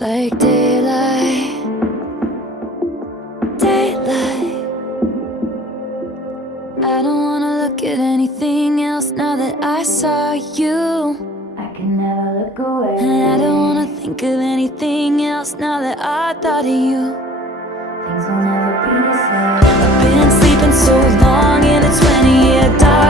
like daylight, daylight. I don't wanna look at anything else now that I saw you. I can never look away. And I don't wanna think of anything else now that I thought of you. Things will never be the same. I've been sleeping so long in a 20-year dark.